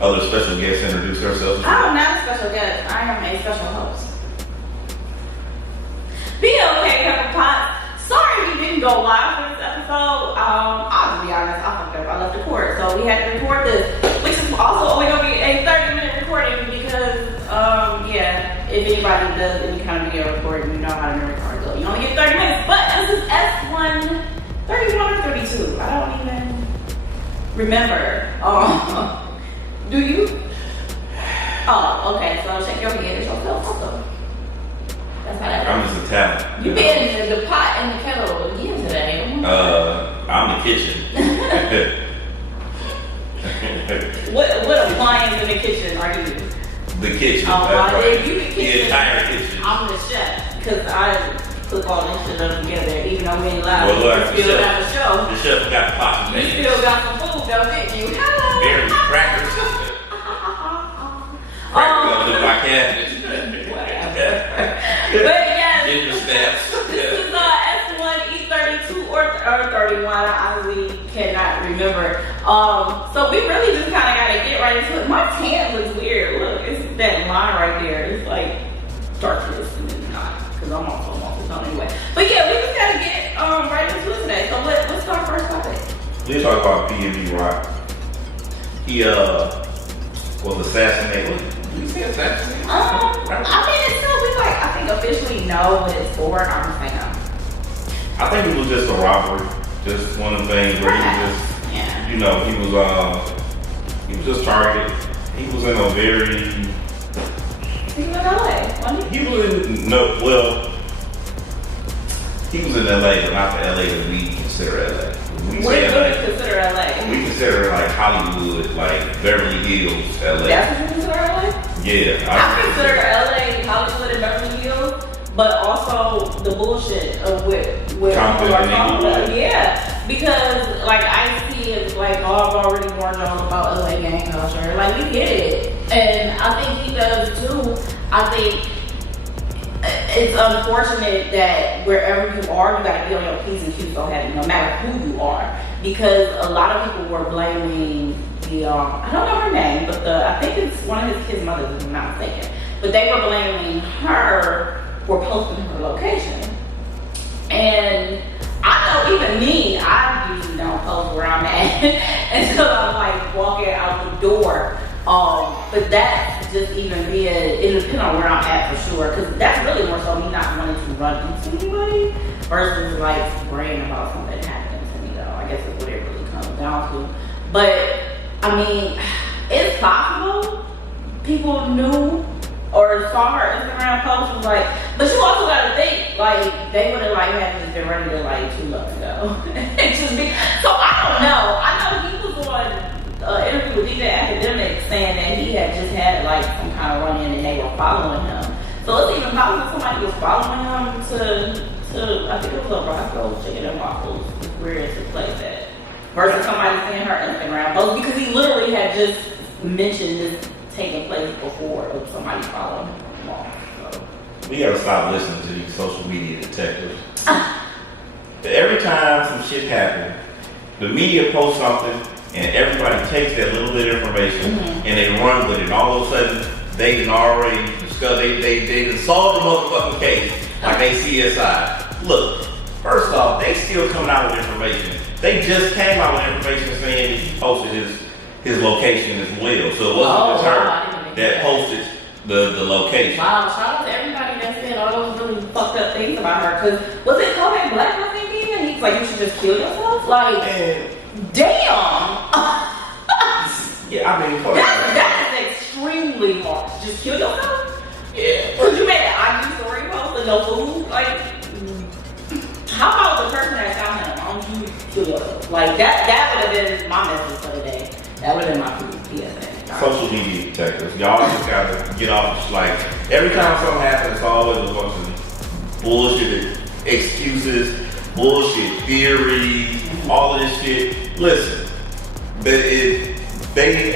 other special guests introduce themselves? I'm not a special guest. I am a special host. Be okay, Pepper Potts. Sorry we didn't go live for this episode. I'll just be honest, I fucked up. I left the court, so we had to record this, which is also only gonna be a 30-minute recording because, yeah, if anybody does any kind of video recording, you know how to record. So you only get 30 minutes, but this is S131 or 32. I don't even remember. Do you? Oh, okay. So check your head. It's yourself also. That's how that I'm just a talent. You been in the pot and the kettle again today. I'm the kitchen. What appliance in the kitchen are you? The kitchen. If you the kitchen, the entire kitchen. I'm the chef because I cook all this shit up together. Even though we ain't live, well, we still got the show. The chef got the pots and You still got some food, don't you? Hello. Berries, crackers. Crackers up in my cabinet. But yes, Ginger snaps. this is S1E32 or 31. I honestly cannot remember. So we really just kind of got to get right into it. My tan looks weird. Look, it's that line right there. It's like darkness and it's not because I'm also multi-tone anyway. But yeah, we just got to get right into it today. So let's start first topic. Let's talk about PnB Rock. He was assassinated. Did you say assassinated? I mean, it's still, we like, I think officially know what it's for. I'm just saying. I think it was just a robbery. Just one of the things where he just, yeah. you know, he was just targeted. He was in a very. He was in LA, wasn't he? He was in well. He was in LA, but not the LA that we consider LA. What do you consider LA? We consider like Hollywood, like Beverly Hills, LA. That's what you consider LA? Yeah. I consider LA Hollywood and Beverly Hills, but also the bullshit of what people are talking about. Yeah, because like I see it like I've already warned y'all about LA gang culture. Like we get it, and I think he does too. I think it's unfortunate that wherever you are, you gotta be on your P's and Q's so heavy, no matter who you are. Because a lot of people were blaming the, I don't know her name, but I think it's one of his kids' mothers, if I'm not mistaken. But they were blaming her for posting her location. And I know even me, I usually don't post where I'm at until I'm like walking out the door. But that's just even being, it depends on where I'm at for sure, because that's really more so me not wanting to run into anybody versus like worrying about something happening to me though. I guess it's what it really comes down to. But I mean, it's possible people knew or saw her Instagram post was like, but you also gotta think like they would have like had just been ready to like 2 months ago. So I don't know. I know he was on interview with DJ Academic saying that he had just had like some kind of run-in and they were following him. So it's even possible somebody was following him to I think it was a Roscoe Chicken and Waffles where it took place at. Versus somebody seeing her Instagram post because he literally had just mentioned this taking place before of somebody following him along. So we gotta stop listening to these social media detectives. Every time some shit happens, the media posts something and everybody takes that little bit of information and they run with it. And all of a sudden, they can already discuss, they solved the motherfucking case like they CSI. Look, first off, they still coming out with information. They just came out with information saying that he posted his location as well. So it wasn't just her that posted the location. Wow, shout out to everybody that said all those really fucked up things about her. Because was it Kodak Black I think even? He's like, you should just kill yourself? Like, damn! Yeah, I mean, that is extremely hard. Just kill yourself? Yeah. Because you made an IG story post and no food? Like, how about the person that found him? Why don't you kill yourself? Like, that would have been my message for the day. That would have been my PSA. Social media detectives. Y'all just gotta get off. Like, every time something happens, it's always a bunch of bullshit excuses, bullshit theories, all of this shit. Listen, they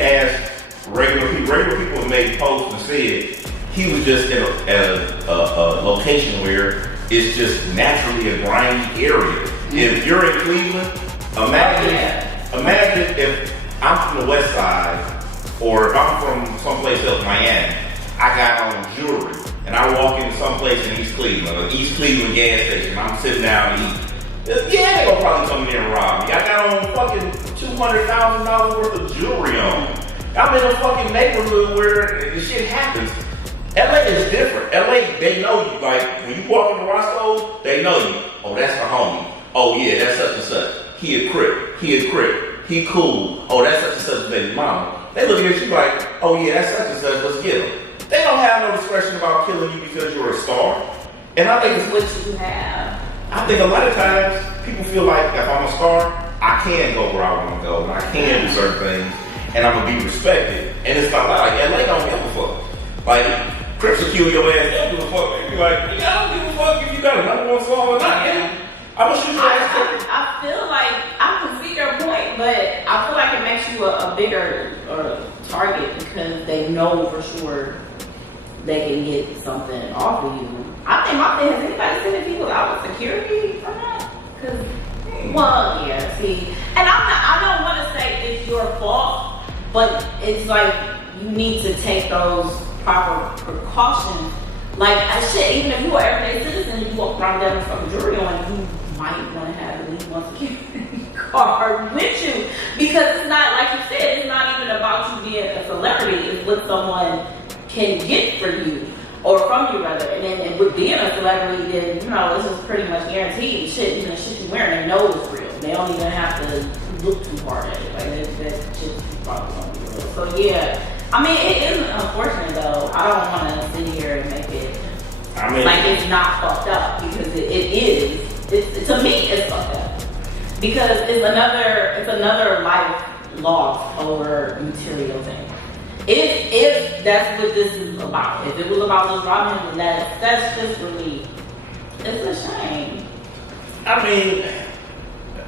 asked regular people made posts and said he was just at a location where it's just naturally a grimy area. If you're in Cleveland, imagine if I'm from the west side or if I'm from someplace else, Miami, I got on jewelry, and I walk into someplace in East Cleveland, or East Cleveland gas station, I'm sitting down to eat. Yeah, they gonna probably come in there and rob me. I got on fucking $200,000 worth of jewelry on. I'm in a fucking neighborhood where the shit happens. LA is different. LA, they know you. Like, when you walk into Roscoe's, they know you. Oh, that's the homie. Oh, yeah, that's such and such. He a crip. He cool. Oh, that's such and such baby mama. They look at you like, oh, yeah, that's such and such. Let's get him. They don't have no discretion about killing you because you're a star. And I think it's what you have. I think a lot of times people feel like if I'm a star, I can go where I want to go and I can do certain things and I'm gonna be respected. And it's not like LA don't give a fuck. Like Crips will kill your ass, they don't give a fuck. They be like, yeah, I don't give a fuck if you got another one song or not. Yeah, I'm gonna shoot your ass. I feel like I can see your point, but I feel like it makes you a bigger target because they know for sure they can get something off of you. I think my thing, has anybody seen people out with security or not? Because, well, yeah, see. And I don't want to say it's your fault, but it's like you need to take those proper precautions. Like, shit, even if you're an everyday citizen, you walk around there with some jewelry on, you might want to have at least one security card with you. Because it's not, like you said, it's not even about you being a celebrity. It's what someone can get for you. Or from you rather, and then with being a celebrity, then it's just pretty much guaranteed. Shit, shit you're wearing, they know it's real. They don't even have to look too hard at it. Like that shit probably gonna be real. So yeah, I mean it is unfortunate though. I don't want to sit here and make it like it's not fucked up because it is. It's to me it's fucked up because it's another life lost over material things. If that's what this is about, if it was about just robbing him, that's just really, it's a shame. I mean,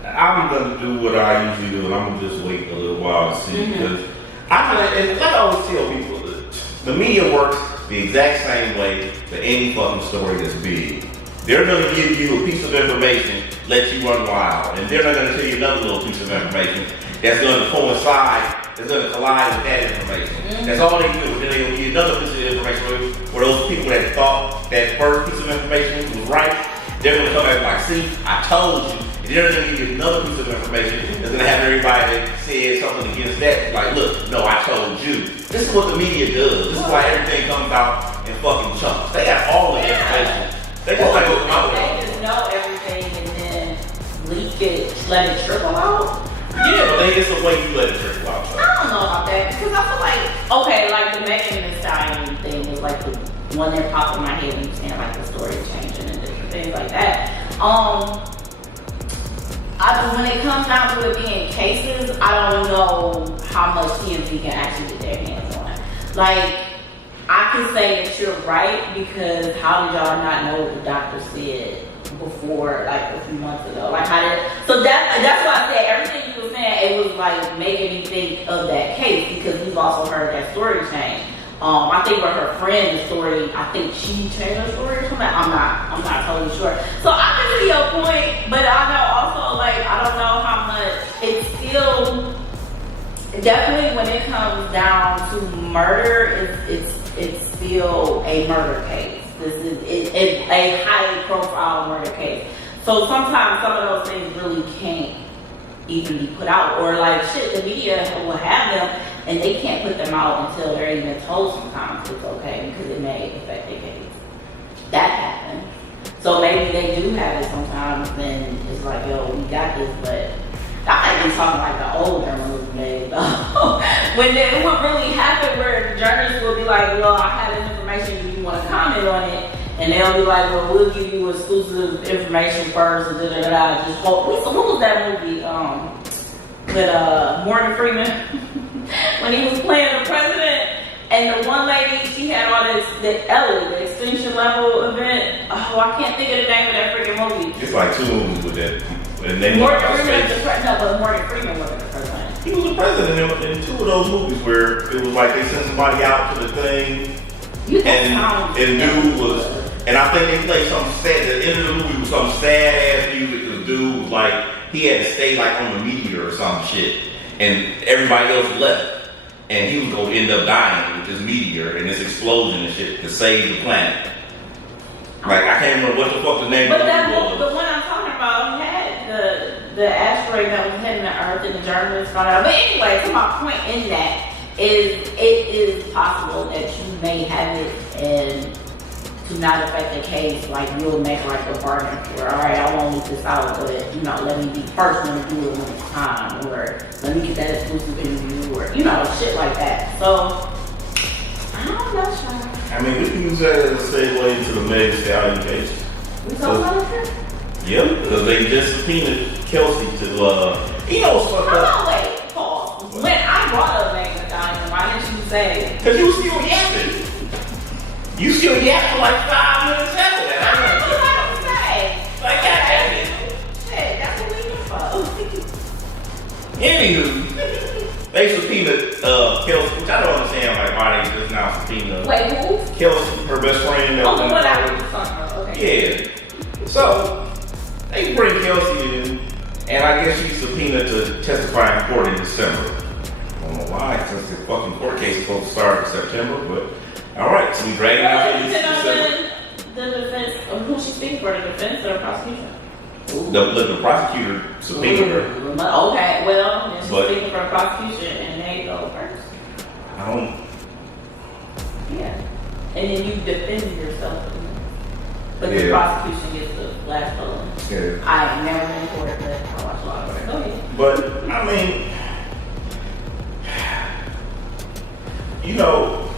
I'm gonna do what I usually do, and I'm gonna just wait a little while to see because and like I always tell people, the media works the exact same way for any fucking story that's big. They're gonna give you a piece of information, let you run wild, and they're not gonna tell you another little piece of information that's gonna coincide. It's going to collide with that information. That's all they do. Then they're going to give you another piece of information where those people that thought that first piece of information was right, they're going to come back like, see, I told you. And they're going to give you another piece of information that's going to have everybody that said something against that. Like, look, no, I told you. This is what the media does. This is why everything comes out in fucking chunks. They got all the information. They just like open out. They just know everything and then leak it, let it trickle out. Yeah, but it's the way you let it trickle out. I don't know about that because I feel like, okay, like the Megan and Stallion thing was like the one that popped in my head and you saying like the story changing and different things like that. When it comes down to it being cases, I don't know how much TMZ can actually get their hands on. Like, I can say that you're right because how did y'all not know what the doctor said before, like a few months ago? Like, so that's why I said everything you were saying, it was like making me think of that case because we've also heard that story change. I think with her friend, the story, I think she changed her story or something. I'm not totally sure. So I can see your point, but I know also like I don't know how much it's still definitely when it comes down to murder, it's still a murder case. This is a highly profile murder case. So sometimes some of those things really can't even be put out, or like shit, the media will have them and they can't put them out until they're even told sometimes it's okay because it may affect their case. That happened. So maybe they do have it sometimes and it's like, yo, we got this, but I might be talking like the old journalism days though. When it would really happen where journalists will be like, well, I have this information, do you want to comment on it? And they'll be like, well, we'll give you exclusive information first, and da-da-da-da. Just hope. What was that movie with Morgan Freeman? When he was playing the president, and the one lady, she had all this, the Ellie, the extinction level event. Oh, I can't think of the name of that freaking movie. It's like two movies with that. Morgan Freeman was the president, but Morgan Freeman wasn't the president. He was the president in two of those movies where it was like they sent somebody out to the thing, and dude was, and I think they played something sad. The end of the movie was some sad ass music. The dude was like, he had to stay like on the media or some shit, and everybody else left. and he was going to end up dying with this meteor and this explosion and shit to save the planet. Like, I can't remember what the fuck the name of the movie was. But when I'm talking about, he had the asteroid that was hitting the Earth and the journalists found out. But anyway, so my point in that is it is possible that you may have it and to not affect the case, like you'll make like a bargain for, all right, I won't leave this out, but you know, let me be first one to do it when it's time, or let me get that exclusive interview, or you know, shit like that. So I don't know, Sean. I mean, we can use that as a segue into the Meg Stallion case. We talking about it? Yep, because they just subpoenaed Kelsey to, you know what's fucked up? Oh, wait, pause. When I brought up Meg Stallion, why didn't you say? Because you were still yapping. You still yapped for like 5 minutes after that. I didn't know what to say. Like, okay. Shit, that's what we here for. Anywho, they subpoenaed Kelsey, which I don't understand, like, why they just now subpoenaed. Wait, who? Kelsey, her best friend. Oh, the one I was talking about. Okay. Yeah. So, they bring Kelsey in, and I guess she's subpoenaed to testify in court in December. I don't know why, because the fucking court case is supposed to start in September, but alright, so we dragging out in December. The defense, who she speaking for, the defense or the prosecution? The prosecutor subpoenaed her. Okay, well, then she's speaking for the prosecution, and they go first. I don't. Yeah. And then you defend yourself. But the prosecution gets the last vote. Yeah. I ain't never been in court, but I watch a lot of it. Go ahead. But, I mean, you know,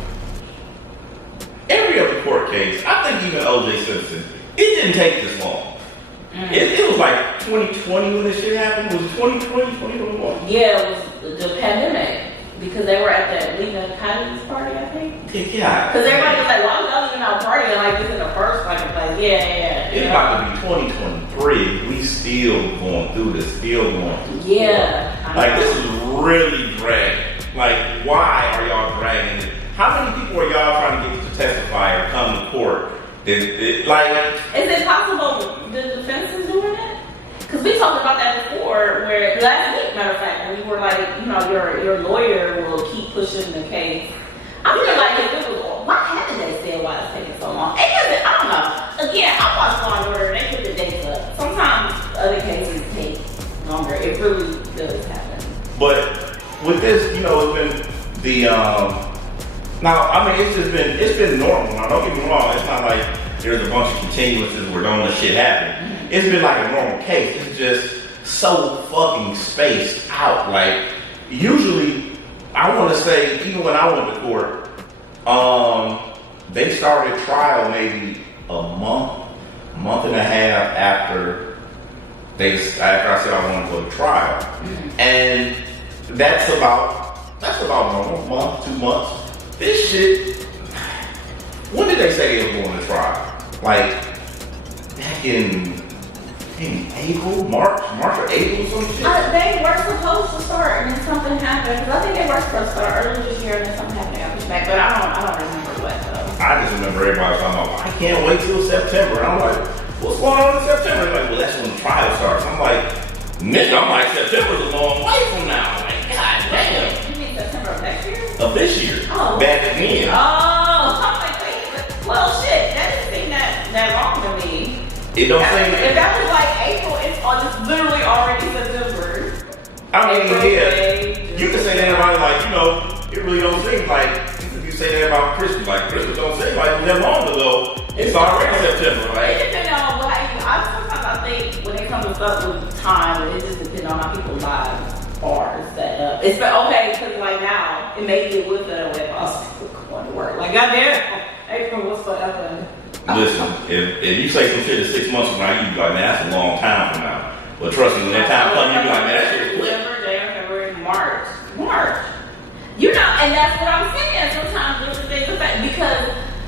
every other court case, I think even O.J. Simpson, it didn't take this long. It was like 2020 when this shit happened. Was it 2020, 2021? Yeah, it was the pandemic. Because they were at the Lena Kylie's party, I think. Yeah. Because everybody was like, why was y'all even out partying like this in the first fucking place? Yeah. It's about to be 2023. We still going through this. Still going through this. Yeah. Like, this is really dragging. Like, why are y'all dragging it? How many people are y'all trying to get to testify or come to court? Is it possible the defense is doing it? Because we talked about that before, where last week, matter of fact, when we were like, you know, your lawyer will keep pushing the case. I feel like if it was, why haven't they said why it's taking so long? I don't know. Again, I watch Law and Order and they put the dates up. Sometimes other cases take longer. It really does happen. But with this, you know, it's been the now, I mean, it's been normal. Now, don't get me wrong. It's not like there's a bunch of continuances where don't let shit happen. It's been like a normal case. It's just so fucking spaced out. Like, usually, I want to say, even when I went to court, they started trial maybe a month and a half after I said I wanted to go to trial. And that's about normal, month, 2 months. This shit, when did they say they were going to trial? Like, back in April, March or April or some shit? They were supposed to start and then something happened. Because I think they were supposed to start earlier this year and then something happened after back. But I don't remember what though. I just remember everybody talking about, I can't wait till September. And I'm like, what's going on in September? They're like, well, that's when the trial starts. I'm like, nigga, September's a long way from now. Like, god damn. You mean September of next year? Of this year. Oh. Back then. Oh, I'm like, well, shit, that doesn't seem that long to me. It don't seem. If that was like April, it's literally already September. I mean, yeah. You can say that about, like, you know, it really don't seem like, you say that about Christmas. Like, Christmas don't seem like that long ago. It's already September, right? It depends on what sometimes I think when it comes to stuff with time, it just depends on how people's lives are set up. It's okay, because like now, it may get with it if I was going to work. Like, goddamn, April was forever. Listen, if you say some shit in 6 months from now, you be like, man, that's a long time from now. But trust me, when that time comes, you be like, man, that shit is quick. December, January, February, March. You know, and that's what I'm saying. Sometimes there's a thing because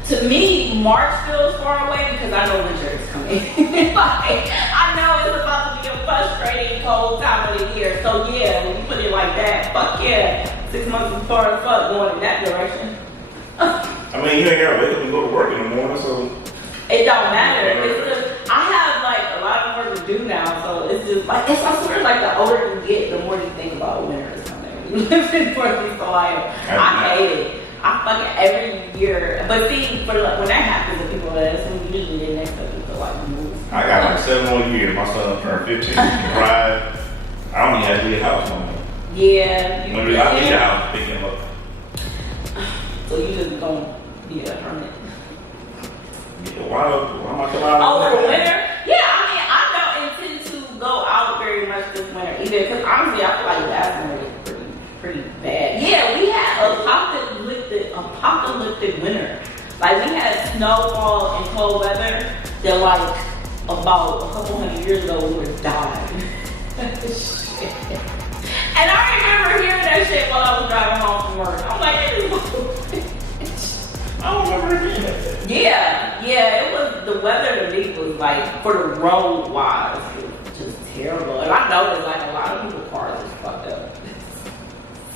to me, March feels far away because I know winter is coming. Like, I know it's about to be a frustrating cold time of the year. So yeah, when you put it like that, fuck yeah, 6 months is far as fuck going in that direction. I mean, you ain't gotta wake up and go to work in the morning, so it don't matter. It's just I have like a lot of work to do now, so it's just like it's also like the older you get, the more you think about winter is coming. we lived in Northeast Ohio. I hate it. I fucking every year. But see, for like, when that happens to people, that's when you usually get next up people like move. I got like 7 more years. My son turned 15. He can drive. I don't even have to leave the house no more. Yeah. When I leave the house, pick him up. So you just don't be a hermit. Yeah, why am I coming out? Oh, for the winter? Yeah, I mean, I don't intend to go out very much this winter either. Because honestly, I feel like last winter was pretty bad. Yeah, we had apocalyptic winter. Like we had snowfall and cold weather that like about a couple hundred years ago we were dying. Shit. And I remember hearing that shit while I was driving home from work. I'm like, I don't remember hearing that. Yeah, it was, the weather to me was like, for the road wise, it was just terrible. And I noticed like a lot of people's cars is fucked up.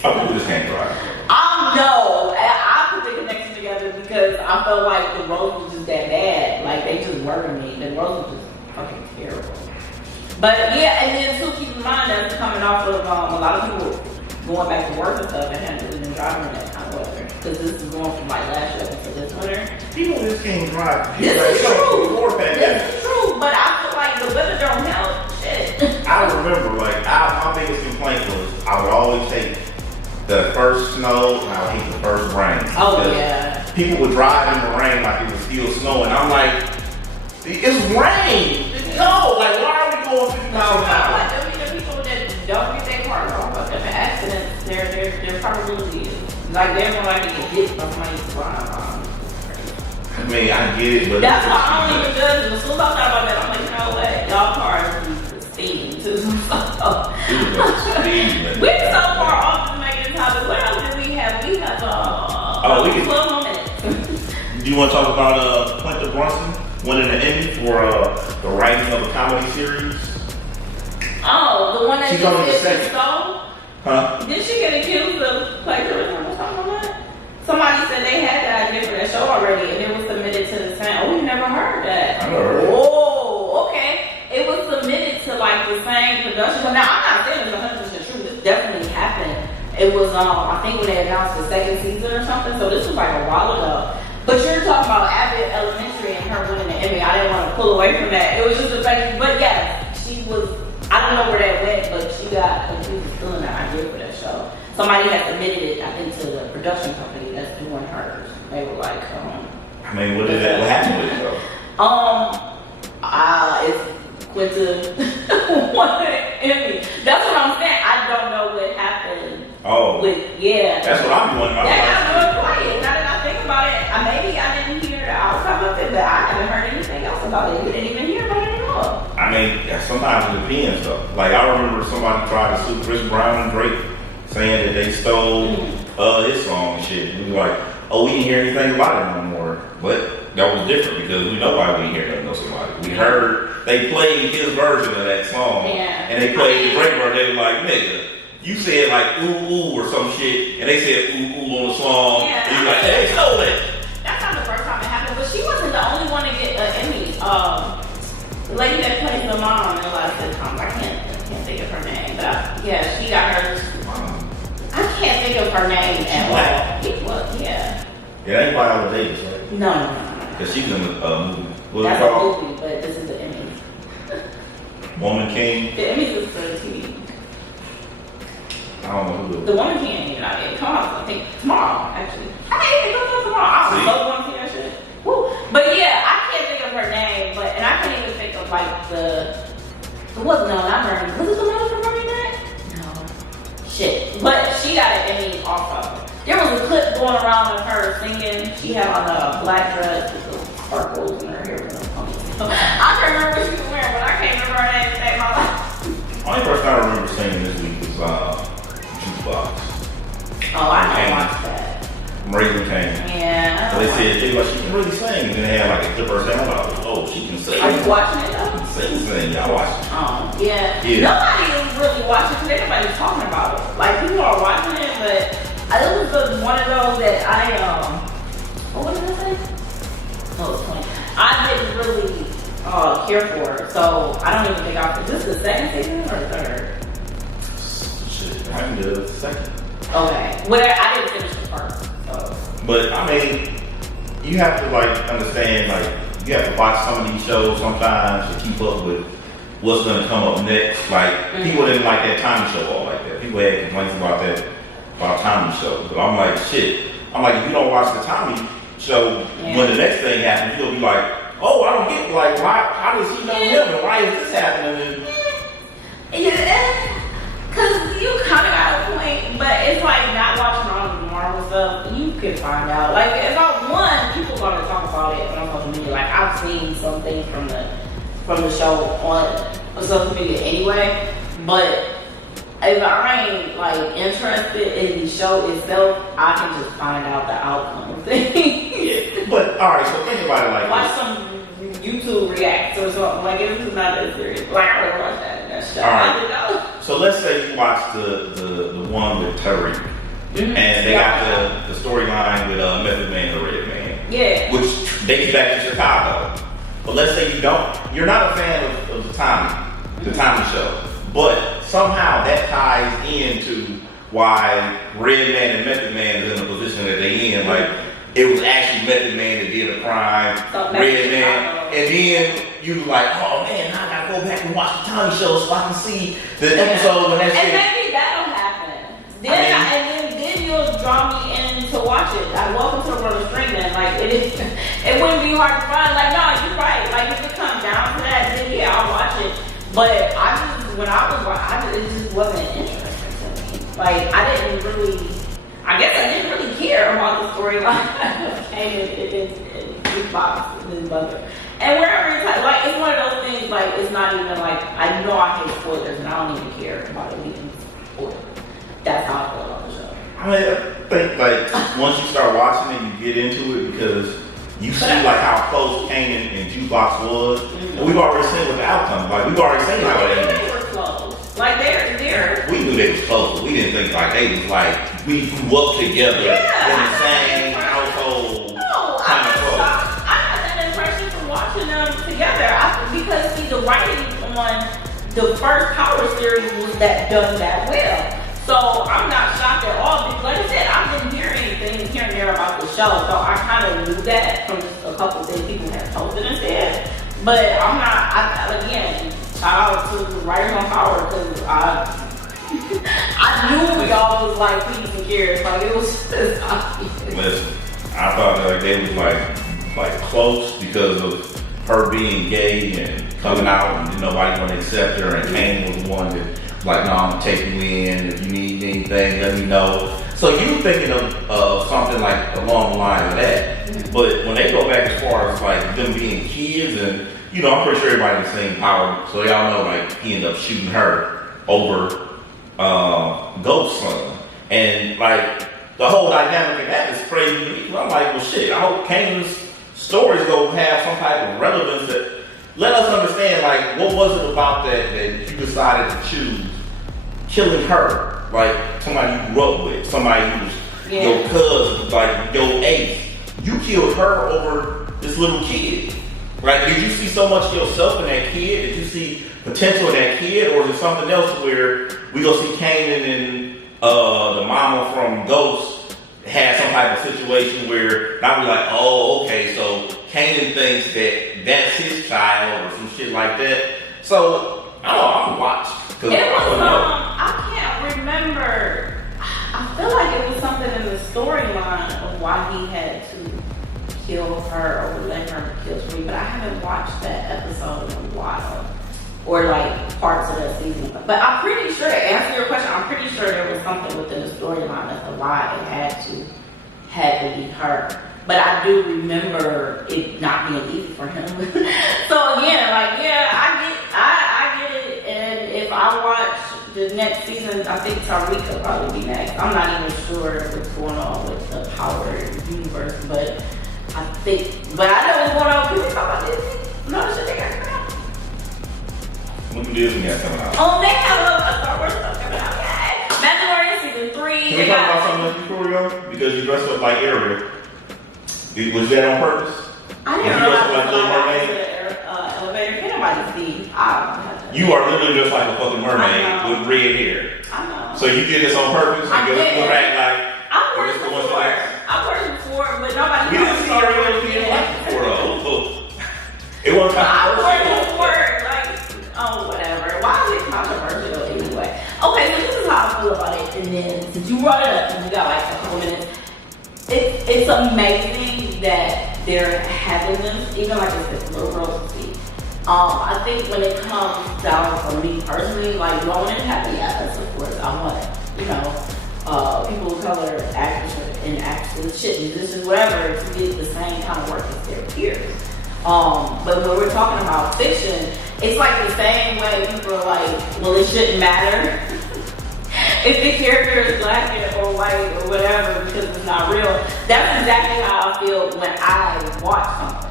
Some people just can't drive. No, I put the connection together because I felt like the roads were just that bad. Like they just worried me. The roads were just fucking terrible. But yeah, and then too, keep in mind that's coming off of a lot of people going back to work and stuff and haven't really been driving in that kind of weather. Because this is going from like last year to this winter. People just can't drive. This is true. This is true, but I feel like the weather don't help. Shit. I remember, like, my biggest complaint was I would always take the first snow and I would hate the first rain. Oh, yeah. People would drive in the rain like it was still snowing. I'm like, it's rain. No, like, why are we going 50 miles an hour? Like, the people that don't get their cars off of them accidents, their probability is. Like, they're more likely to get hit by somebody driving. I mean, I get it, but that's why I don't even judge them. As soon as I thought about that, I'm like, you know what? Y'all cars be speeding too. We're so far off to make this topic. What else did we have? We have 12 more minutes. Do you want to talk about Quinta Brunson winning an Emmy for the writing of a comedy series? Oh, the one that she's only the second. Stole? Huh? Did she get accused of plagiarism or something like that? Somebody said they had that idea for that show already, and it was submitted to the same. Oh, we never heard that. I never heard. Oh, okay. It was submitted to like the same production. Now I'm not saying it's 100% true. This definitely happened. It was I think when they announced the second season or something. So this was like a while ago. But you're talking about Abbott Elementary and her winning the Emmy. I didn't want to pull away from that. It was just a fact. But yes, she was. I don't know where that went, but she was stealing that idea for that show. Somebody had submitted it, I think, to the production company that's doing hers. They were like, I mean, what happened with it though? It's Quinta won an Emmy. That's what I'm saying. I don't know what happened. Oh. That's what I'm wondering. Yeah, I'm quiet. Now that I think about it, maybe I didn't hear the outcome of it, but I haven't heard anything else about it. You didn't even hear about it at all. I mean, sometimes it depends though. Like I remember somebody tried to sue Chris Brown and Drake, saying that they stole his song and shit. We were like, oh, we didn't hear anything about it no more. But that was different because we know why we didn't hear nothing of somebody. We heard they played his version of that song, and they played the Drake version. They were like, nigga, you said like ooh ooh or some shit, and they said ooh ooh on the song, and you're like, hey, they stole it. That's not the first time it happened, but she wasn't the only one to get an Emmy. The lady that plays the mom in a lot of sitcoms, I can't think of her name, but she got hers. I can't think of her name at all. It was, yeah. It ain't Viola Davis, right? No. Because she's in the movie. What's That's it called? a movie, but this is the Emmys. Woman King? The Emmys is for the TV. I don't know who the Woman King ain't even out yet. Come on, I think tomorrow, actually. Hey, it's tomorrow. I so want to see that shit. Woo. But yeah, I can't think of her name, and I can't even think of like not Bernie. Was it the one from Bernie Mac? No. Shit. But she got an Emmy also. There was a clip going around of her singing. She had on a black dress with some sparkles in her hair. I can't remember what she was wearing, but I can't remember her name to save my life. Only person I remember singing this week was Jukebox. Oh, I don't watch that. Raising Cane. Yeah. So they said she can really sing. And then they had like a clip of her saying, oh, she can sing. Are you watching it though? Sing. Y'all watch it. Oh, yeah. Nobody is really watching it because everybody's talking about it. Like people are watching it, but it was one of those that what did I say? Oh, it's funny. I didn't really care for her, so I don't even think is this the second season or the third? Shit, I can do the second. Okay. Well, I didn't finish the first. So. But I mean, you have to like understand, like you have to watch some of these shows sometimes to keep up with what's gonna come up next. Like people didn't like that Tommy show all like that. People had complaints about Tommy show. But I'm like, shit. I'm like, if you don't watch the Tommy show, when the next thing happens, you'll be like, oh, I don't get, like, why? How does he know him, and why is this happening? Because you kind of got a point, but it's like not watching all the Marvel stuff. You can find out. Like, it's not one, people are going to talk about it on social media. Like, I've seen some things from the show on social media anyway, but if I ain't like interested in the show itself, I can just find out the outcome of things. Yeah, but alright, so think about it like watch this. Some YouTube reacts or something. Like if it's not that serious. Like I would watch that show. Alright. I didn't know. So let's say you watch the one with Tory. And they got the storyline with Method Man and the Red Man. Yeah. Which dates back to Chicago. But let's say you don't. You're not a fan of the Tommy show. But somehow that ties into why Red Man and Method Man is in the position that they in. Like, it was actually Method Man that did a crime, Red Man. And then you was like, oh man, now I gotta go back and watch the Tommy show so I can see the episode when that shit. And maybe that'll happen. Then you'll draw me in to watch it. Like, welcome to the world of streaming. Like, it wouldn't be hard to find. Like, no, you're right. Like, if it comes down to that, then yeah, I'll watch it. But when I was watching, it just wasn't interesting to me. Like, I guess I didn't really care about the storyline of Kane and Big Box and his mother. And wherever it's one of those things, like, it's not even like, I know I hate spoilers and I don't even care about it being spoiled. That's how I feel about the show. I mean, I think, like, once you start watching it, you get into it because you see, like, how close Kanan and Jukebox was. And we've already seen what the outcome. Like, we've already seen how it ended. They were close. Like, they're... We knew they was close, but we didn't think, like, they was, like, we grew up together in the same household. No, I got that impression from watching them together. Because, see, the writing on the first Power series was done that well. So I'm not shocked at all because, like I said, I've been hearing things here and there about the show. So I kind of knew that from just a couple things people have posted and said. But I'm not, again, shout out to the writers on Power because I knew y'all was like peas and carrots. Like it was just obvious. Listen, I thought that they was like close because of her being gay and coming out and nobody want to accept her, and Kane was the one that like, no, I'm gonna take you in. If you need anything, let me know. So you thinking of something like along the lines of that. But when they go back as far as like them being kids, and you know, I'm pretty sure everybody's seen Power, so y'all know like he ended up shooting her over Ghost's son, and like the whole dynamic of that is crazy to me. I'm like, well, shit. I hope Kane's stories go have some type of relevance that let us understand, like, what was it about that you decided to choose killing her, like somebody you grew up with, somebody who was your cousin, like your ace. You killed her over this little kid. Like, did you see so much of yourself in that kid? Did you see potential in that kid, or is it something else where we go see Kanan and the mama from Ghost had some type of situation where now we're like, oh, okay, so Kanan thinks that that's his child or some shit like that. So I don't know, I'm gonna watch. It was I can't remember. I feel like it was something in the storyline of why he had to kill her or let her kill me, but I haven't watched that episode in a while. Or like parts of that season. But I'm pretty sure, to answer your question, I'm pretty sure there was something within the storyline as to why it had to be her. But I do remember it not being easy for him. So again, like, yeah, I get it. And if I watch the next season, I think Tariq will probably be next. I'm not even sure what's going on with the Power universe, but I know what's going on. Can we talk about Disney? No, the shit they got coming out. What the Disney got coming out? Oh, they have a Star Wars stuff coming out. Mandalorian season 3. Can we talk about something else before we go? Because you dressed up like Ariel. Was that on purpose? I didn't know like Little Mermaid? Elevator. Can nobody see? I don't have to. You are literally just like a fucking mermaid with red hair. I know. So you did this on purpose? I You did. look back like, I've worked before. I've worked before, but nobody we didn't see her real PnB before though. It wasn't I've worked controversial. before, like, oh, whatever. Why is it controversial anyway? Okay, so this is how I feel about it. And then, since you brought it up, and we got like a couple minutes, it's amazing that they're having them, even like this little girl speak. I think when it comes down for me personally, like, do I want it to happen? Yes, of course. I want it. You know, people of color, actors and actresses, shit, musicians, whatever, to get the same kind of work as their peers. But when we're talking about fiction, it's like the same way people are like, well, it shouldn't matter if the character is black or white or whatever because it's not real. That's exactly how I feel when I watch something.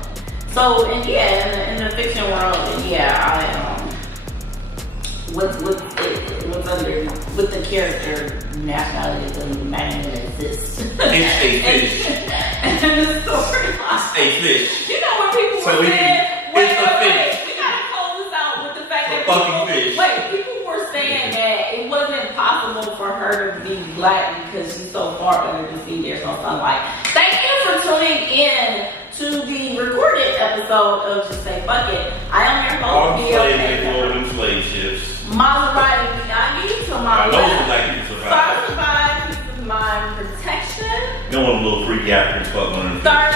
So, and yeah, in the fiction world, and yeah, what's under with the character nationality doesn't matter that exists. It's a fish. And the storyline. It's a fish. You know when people So were saying, wait, it's a fish. we gotta close this out with the fact that Fucking fish. people were saying that it wasn't possible for her to be black because she's so far under the sea, there's no sunlight. Thank you for tuning in to the recorded episode of Just Say Fuck It. I am your All host, the slaves, they go to them slave ships. Maserati Miyagi to my I know left. some black people survive. Survive, peace of mind, protection. You know what little freaky Africans fuck on them. Start